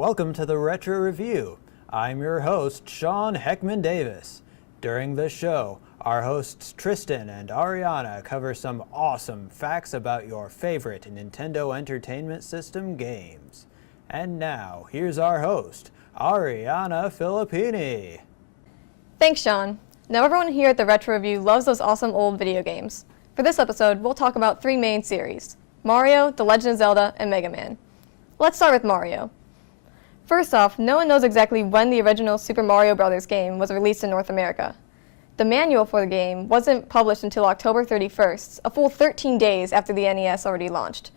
Welcome to the Retro Review. I'm your host, Sean Heckman-Davis. During this show, our hosts Tristan and Ariana cover some awesome facts about your favorite Nintendo Entertainment System games. And now, here's our host, Ariana Filippini. Thanks, Sean. Now everyone here at the Retro Review loves those awesome old video games. For this episode, we'll talk about three main series: Mario, The Legend of Zelda, and Mega Man. Let's start with Mario. First off, no one knows exactly when the original Super Mario Bros. Game was released in North America. The manual for the game wasn't published until October 31st, a full 13 days after the NES already launched.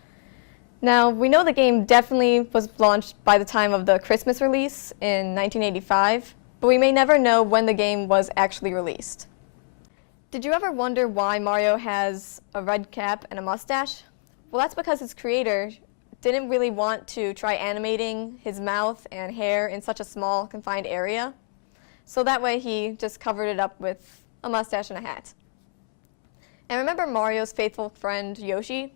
Now, we know the game definitely was launched by the time of the Christmas release in 1985, but we may never know when the game was actually released. Did you ever wonder why Mario has a red cap and a mustache? Well, that's because his creator didn't really want to try animating his mouth and hair in such a small, confined area. So that way he just covered it up with a mustache and a hat. And remember Mario's faithful friend Yoshi?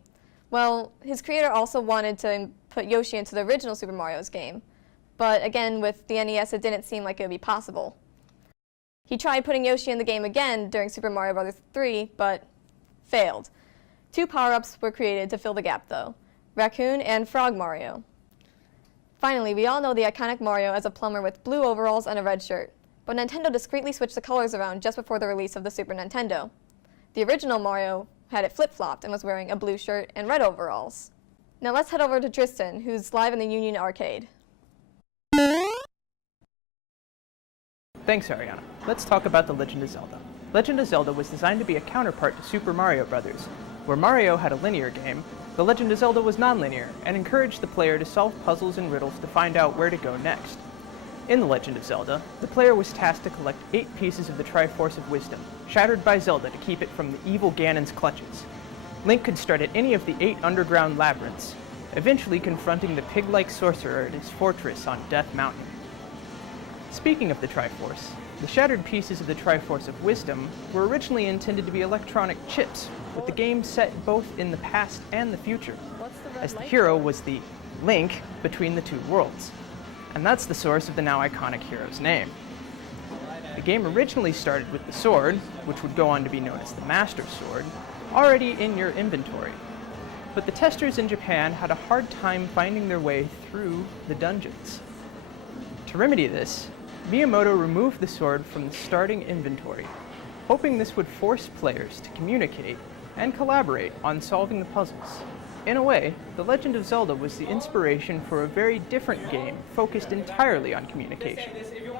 Well, his creator also wanted to put Yoshi into the original Super Mario's game. But again, with the NES, it didn't seem like it would be possible. He tried putting Yoshi in the game again during Super Mario Bros. 3, but failed. Two power-ups were created to fill the gap, though: Raccoon and Frog Mario. Finally, we all know the iconic Mario as a plumber with blue overalls and a red shirt, but Nintendo discreetly switched the colors around just before the release of the Super Nintendo. The original Mario had it flip-flopped and was wearing a blue shirt and red overalls. Now let's head over to Tristan, who's live in the Union Arcade. Thanks, Ariana. Let's talk about The Legend of Zelda. Legend of Zelda was designed to be a counterpart to Super Mario Bros. Where Mario had a linear game, The Legend of Zelda was nonlinear and encouraged the player to solve puzzles and riddles to find out where to go next. In The Legend of Zelda, the player was tasked to collect 8 pieces of the Triforce of Wisdom, shattered by Zelda to keep it from the evil Ganon's clutches. Link could start at any of the 8 underground labyrinths, eventually confronting the pig-like sorcerer at his fortress on Death Mountain. Speaking of the Triforce, the shattered pieces of the Triforce of Wisdom were originally intended to be electronic chips, with the game set both in the past and the future, as the hero was the link between the two worlds. And that's the source of the now iconic hero's name. The game originally started with the sword, which would go on to be known as the Master Sword, already in your inventory. But the testers in Japan had a hard time finding their way through the dungeons. To remedy this, Miyamoto removed the sword from the starting inventory, hoping this would force players to communicate and collaborate on solving the puzzles. In a way, The Legend of Zelda was the inspiration for a very different game focused entirely on communication: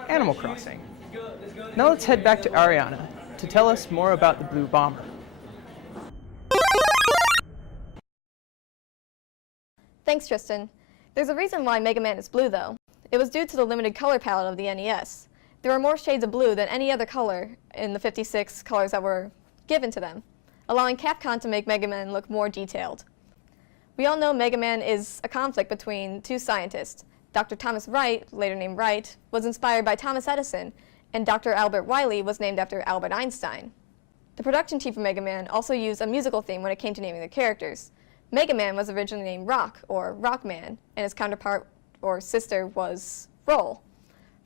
Animal Crossing. Now let's head back to Ariana to tell us more about the Blue Bomber. Thanks, Tristan. There's a reason why Mega Man is blue, though. It was due to the limited color palette of the NES. There were more shades of blue than any other color in the 56 colors that were given to them, allowing Capcom to make Mega Man look more detailed. We all know Mega Man is a conflict between two scientists. Dr. Thomas Wright, later named Wright, was inspired by Thomas Edison, and Dr. Albert Wiley was named after Albert Einstein. The production team for Mega Man also used a musical theme when it came to naming their characters. Mega Man was originally named Rock, or Rockman, and his counterpart or sister was Roll.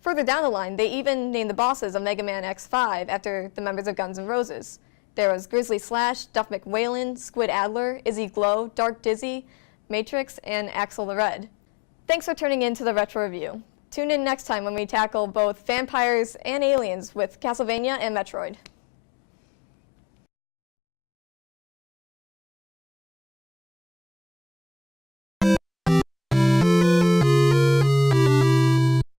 Further down the line, they even named the bosses of Mega Man X5 after the members of Guns N' Roses. There was Grizzly Slash, Duff McWhalen, Squid Adler, Izzy Glow, Dark Dizzy, Matrix, and Axel the Red. Thanks for tuning in to the Retro Review. Tune in next time when we tackle both vampires and aliens with Castlevania and Metroid.